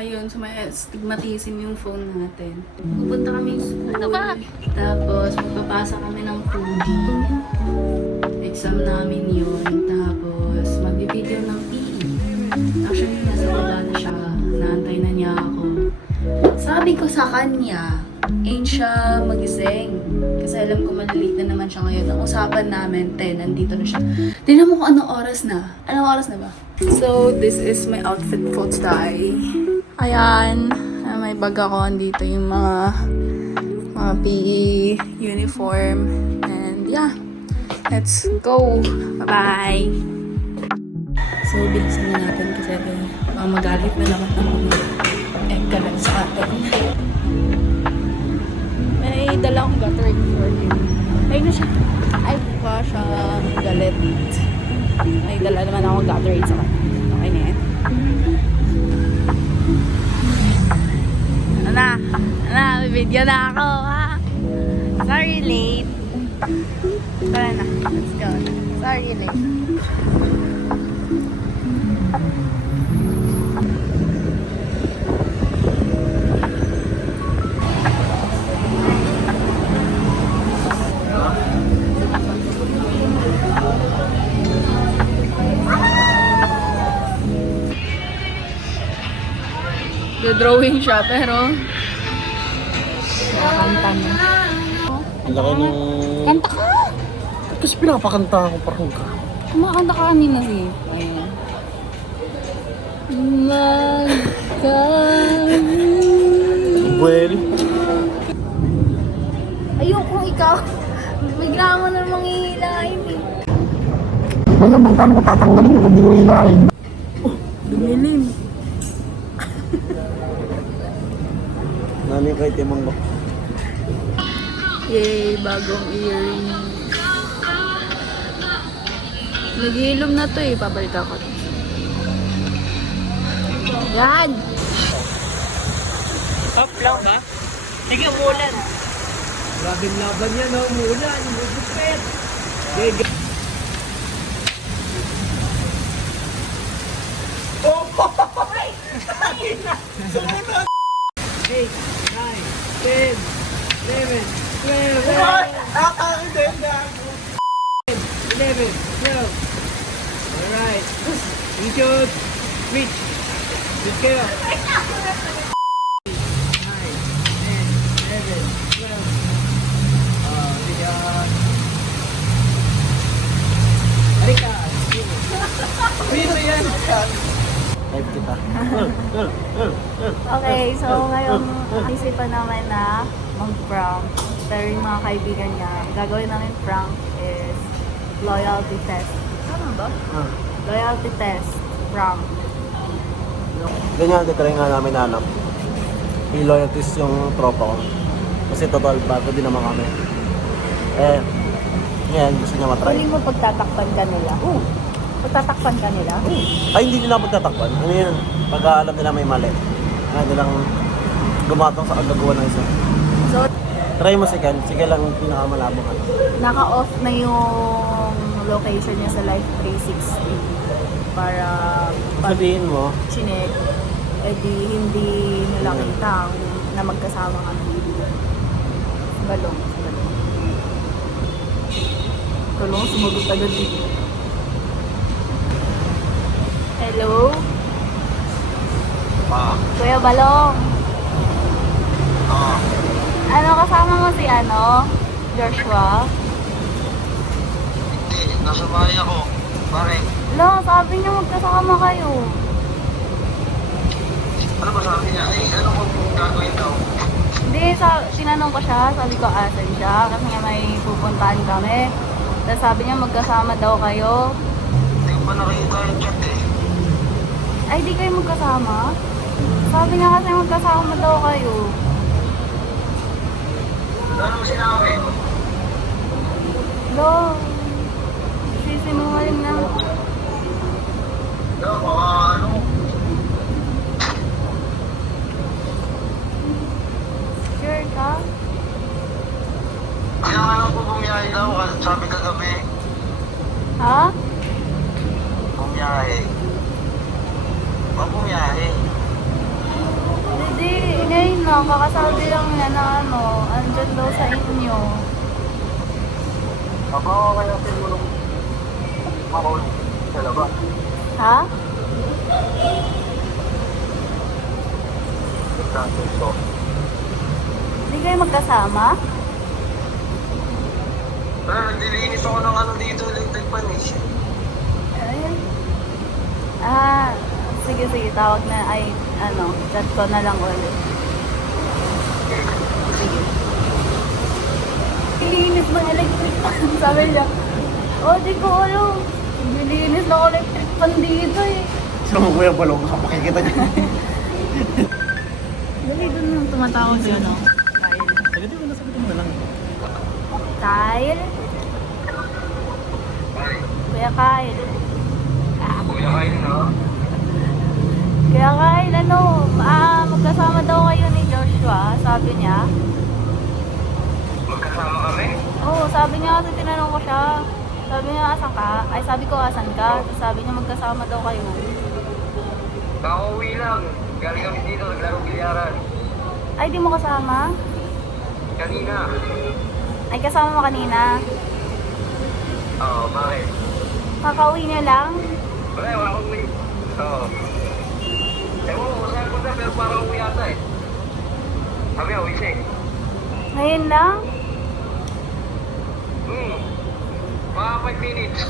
Ayun, stigmatism yung phone natin. Pupunta kami sa school. Ano ba? Tapos, magpapasa kami ng 2D. Exam namin yun. Tapos, mag-video ng PE. Actually, nasa baba na siya. Naantay na niya ako. Sabi ko sa kanya, ain't siya magising. Kasi alam ko malilate na naman siya ngayon. Ang usapan namin, 10, nandito na siya. Tingnan mo kung anong oras na. Anong oras na ba? So, this is my outfit for today. Ayan, may bag ako. Dito yung mga PE uniform. And yeah, let's go. Bye-bye. So, bilisan na natin kasi magalit na naman ang mga egg sa atin. May dala akong Gatorade for him. Ayun na siya. Ay, pa siyang galit. May dala naman akong Gatorade sa kanya. Okay na yan. May video na ako, ha? Sorry, late. Tara na. Let's go. Sorry, late. Drawing siya, pero kanta mo. Ang laki ng... Kanta ka! Kasi pinapakanta ako parang ka. Kumakanta ka kanina si... Ayan. Well... Ayokong ikaw. Bigla mo na manghihilahin eh. Wala bang paano ko tatanggalin kung hindi ko hilahin? Oh, dumilim. Nani kay Timang ba? Yay, bagong earring. Naghihilom na to eh, pabalik ako. Yan! Top lang ba? Sige, umulan. Grabing laban yan, no? Umulan, umupit. Gege. Oh! Sumunod! 8, 9, 10, 11, 12. Hindi, 11, 12. Alright. Inchot. Switch. Switch kayo. 9, 10, 11, 12. Sige. Halika. Dito yan. Type kita. Okay, so ngayon isipan namin na mag-prank. Pero yung mga kaibigan niya, gagawin namin prank is loyalty test. Tama ba? Loyalty test. Prank. Ganyan, titry nga namin hanap. I-loyalties yung tropa ko. Kasi total, bago din naman kami. Ngayon, gusto niya matry. Hindi mo pagtatakpan ka nila. Pagtatakpan ka nila? Ay, hindi nila pagtatakpan. Ano yun? Pag alam nila may mali. Kaya nilang gumatong sa kagagawa ng isa. So, Try mo si Ken. Sige lang pinakamalabong ano. naka-off na yung location niya sa Life 360 para pag Sabihin mo, chinek, edi hindi nila kita na magkasama kami. Balong. Tulong, sumagot agad dito. Hello? Kuya Balong. Ano, kasama mo si Joshua? Hindi, nasa bahay ako. Bakit? Lo, sabi niya magkasama kayo. Ano ba sabi niya? Ay, ano kung gagawin daw? Hindi, tinanong ko siya, sabi ko asan siya, kasi nga may pupuntahan kami. Tapos sabi niya magkasama daw kayo. Hindi ko pa nakita yung chat eh. Ay, di kayo magkasama? Sabi niya kasi magkasama daw kayo. Ano mo sinabi? Lo, sisinungaling na. Daw, baka ano? Sure ka? Kaya nga lang po bumiyahe daw. Sabi kagabi, Ha? bumiyahe. Bumiyahe. na, kakasabi lang niya na ano, andyan daw sa inyo. Aba, kaya sinulong makul sa labas. Ha? Natin to. Hindi kayo magkasama? Naglilinis ako ng ano dito, electric pan eh. Ayun. Ah, sige, tawag na, ay, ano, chat ko na lang ulit. Sige. Ilinis mo electric pan, sabi niya. Oh, di ko alam. Nilinis na electric pan dito eh. Sino mo kuya balong ka? Makikita niya. Dali doon nang tumatawag sa'yo, no? Sagutin mo na, sagutin mo na lang. Kyle? Ay, Kuya Kyle. kuya kayo na. Kuya Kyle, ano, magkasama daw kayo ni Joshua, sabi niya. Magkasama kami? Oo, sabi niya kasi tinanong ko siya. Sabi niya, asan ka? Ay, sabi ko, asan ka? Tapos sabi niya, magkasama daw kayo. Nakauwi lang. Galing kami dito, naglaro bilyaran. Ay, di mo kasama? Kanina. Ay, kasama mo kanina. Oo, bakit? Kakauwi niya lang? Wala akong uwi. Oo. Ewan ko, saan ko na, pero parang uwi ata eh. Sabi, uwi siya eh. Ngayon lang? Mga 5 minutes.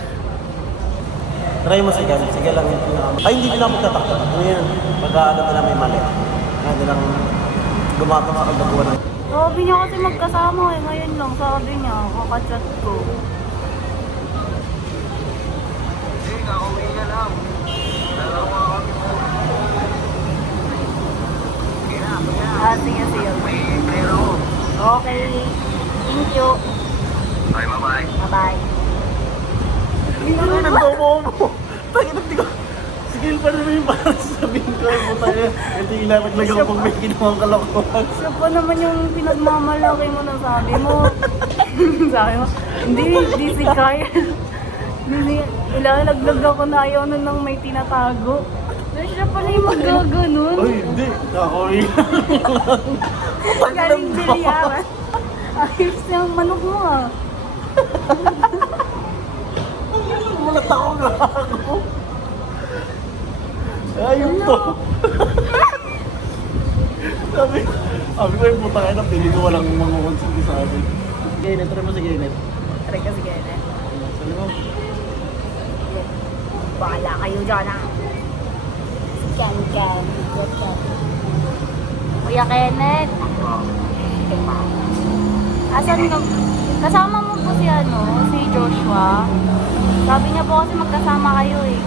Try mo sige lang yung pinaka... Ay, hindi na magtatakbo. Ano yan? Pag-aano na may mali. Hindi lang gumapang ako gagawa ng... Sabi niya kasi magkasama eh. Ngayon lang, sabi niya. Kakachat ko. Hindi, nakauwi na lang. Dalawa kami. Ah, sige. May pera ko. Okay. Thank you. Ay, bye-bye. Bye-bye. Hindi na rin nagbobo mo. Tangin na, ko. Sige, pa rin yung para sabihin ko. Puta niya. Ito yung ilapaglag ako pag may ginawang kalokohan. Siya pa naman yung pinagmamalaki mo na sabi mo. Sabi mo, hindi si Kyle. Ilalaglag ako na ayaw na nang may tinatago. Pero siya pala yung magaganon. Ay, hindi. Nakakawin. Galing bilyaran. Ayos yung manok mo ah. Mulat ako nga ako. Ayun po. Sabi ko yung puta ka na, pili ko walang mangukonsinti sa akin. Sige, try mo sige, Net. Try ka sige na. Sabi mo, Bahala kayo dyan ah. Ken. Kuya Kenneth. Asan ka? Kasama mo po si si Joshua. Sabi niya po kasi magkasama kayo eh.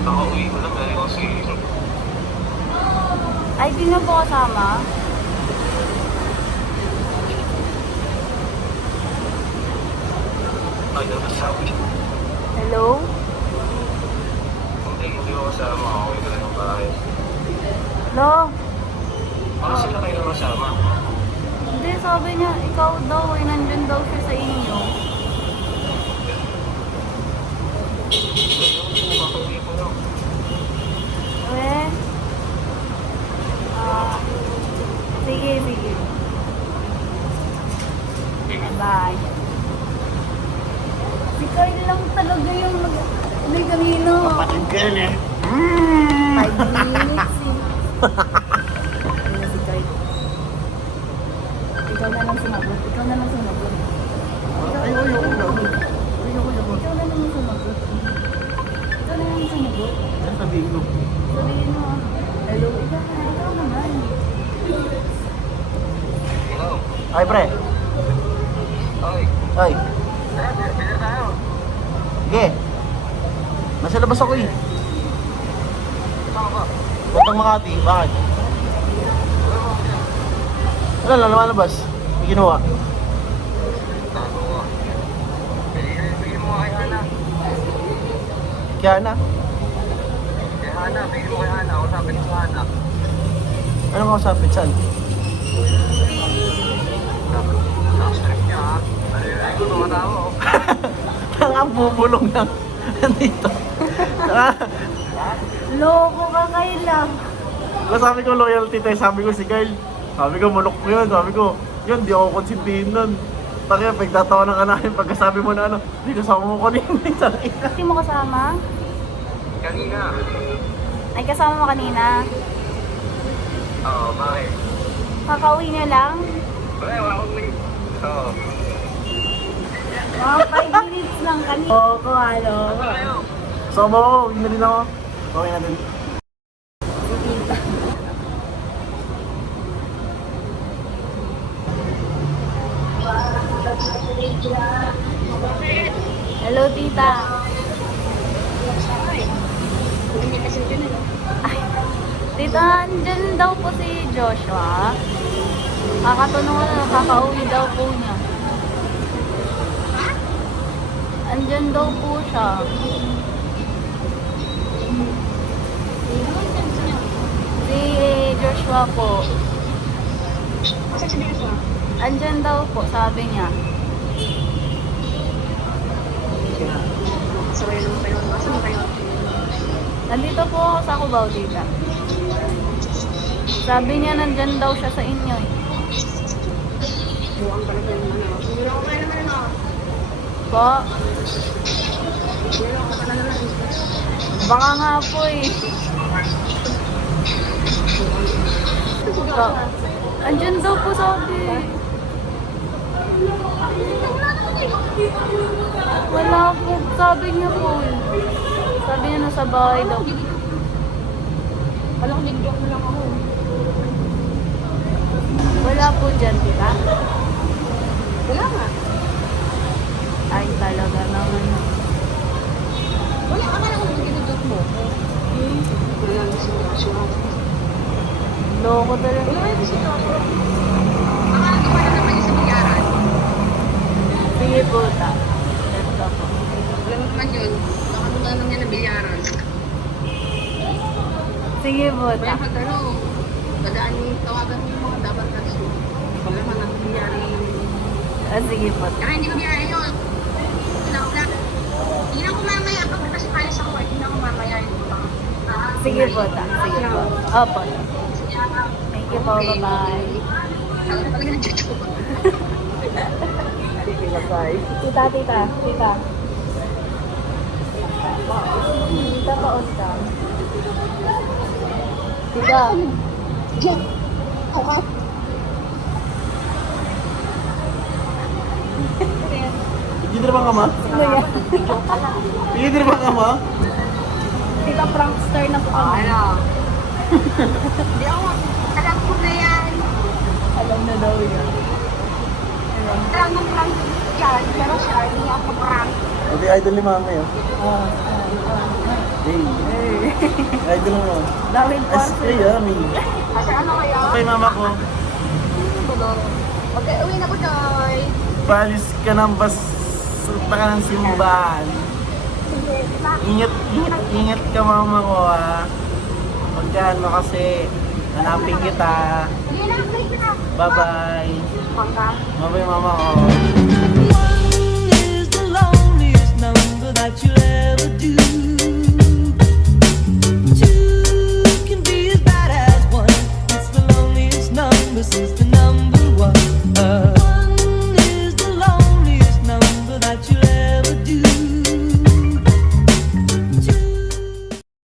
Nakauwi ko lang dahil kasi Ay, di niyo po kasama? ay, nasasabi. Hello? Hindi ko kasama. Ako yung galing ng bahay. Hello? Ano sila kayo kasama? Hindi, sabi niya, ikaw daw eh, nandyan daw siya sa inyo. Nakauwi ko lang. Eh? Sige. Bye. Si Kyle lang talaga yung Hindi kanino. kapatid ka rin eh. 5 minutes eh. Ayun na si Kyle. Ikaw na lang sumagot. Ay, ayoko na. Ikaw na lang sumagot. Yan sabihin ko. Sabihin mo, hello, ikaw naman. Hello? Ay, pre. Ay. Ay. Pila tayo. Sige. Nasa labas ako eh. Saan ka ba? Puntang Makati. Bakit? Wala lang, lumalabas. May ginawa. Tago ko. Bigyan mo kay Hana. Kaya na. Kay Hana, bigyan mo kay Hana. Ako sabi ni Hana. Ano mga usapin? Saan? Nakastrip niya ha. Ay ko mga tao. Ang bubulong lang. Nandito. Saka, Loko ka, Kyle lang. Tapos sabi ko loyalty tayo, sabi ko si Kyle. Sabi ko manok ko yun, sabi ko, yun, di ako konsintihin nun. Takya, pagtatawa ng anahin, pagkasabi mo na ano, di kasama mo kanina. Hindi mo kasama? Kanina. Ay, kasama mo kanina. Oo, bakit? Kakauwi niya lang? Wala akong link. Oo. Mga 5 minutes lang kanina. Oo, ano. Ano kayo? So, mo, huwag na din ako. Okay na din. Hello, tita. Ay, tita, andyan daw po si Joshua. Kakatanong na, kakauwi daw po niya. Andyan daw po siya. Si Joshua po. Andyan daw po, sabi niya. Nandito po ako sa Cubao, tita. Sabi niya nandyan daw siya sa inyo eh. Po? Baka nga po eh. Andyan daw po sabi. Wala po. Sabi niya po eh. Sabi niya nasa bahay daw. Alam ko, nag-joke na lang ako. Wala po dyan, tita? Wala nga. Ay, talaga naman. Wala ka na kung ginagawa mo. Wala na si Joshua. Loko talaga. Wala na si Joshua. Makakagawa na naman yung sa bigaran. Sige po, ta. Ito po. Alam mo naman yun, nakatunan naman yan ng bilyaran. Sige po, ta. Kaya pag ano, dadaan yung tawagan mo yung mga dapat na gusto. Pag naman ang bilyari. Sige po, ta. Kaya hindi ko bilyari yun. Hindi na ko mamaya. Pag kasi palis ako, hindi na ko mamaya yun. Sige po, ta. Sige po. Opo. Thank you po, bye-bye. Alam ko talaga nag-joke. Tita, tita, tita. Tita pa o tita? Tita. Diyan. Ako. Hindi na ba ka ma? Ano yan? Hindi na ba ka ma? Tita, prankster na po kami. Ano? Hindi ako. Alam ko na yan. Alam na daw yan. Alam mo prank yan. Pero siya, hindi ako prank. Hindi, idol ni mama yun. Hey. Idol mo. Dahil po. Ay, yummy. Kasi ano kaya? Okay, mama ko. Mag-uwi na po, Doy. Palis ka ng bus. Sunta ka ng simbahan. Ingat ka mama ko ha. Pagkaan mo kasi hanapin kita. Hindi na, play ko na. Bye-bye. Pangka. Bye-bye mama ko. One is the loneliest number that you'll ever do. Two can be as bad as one. It's the loneliest number since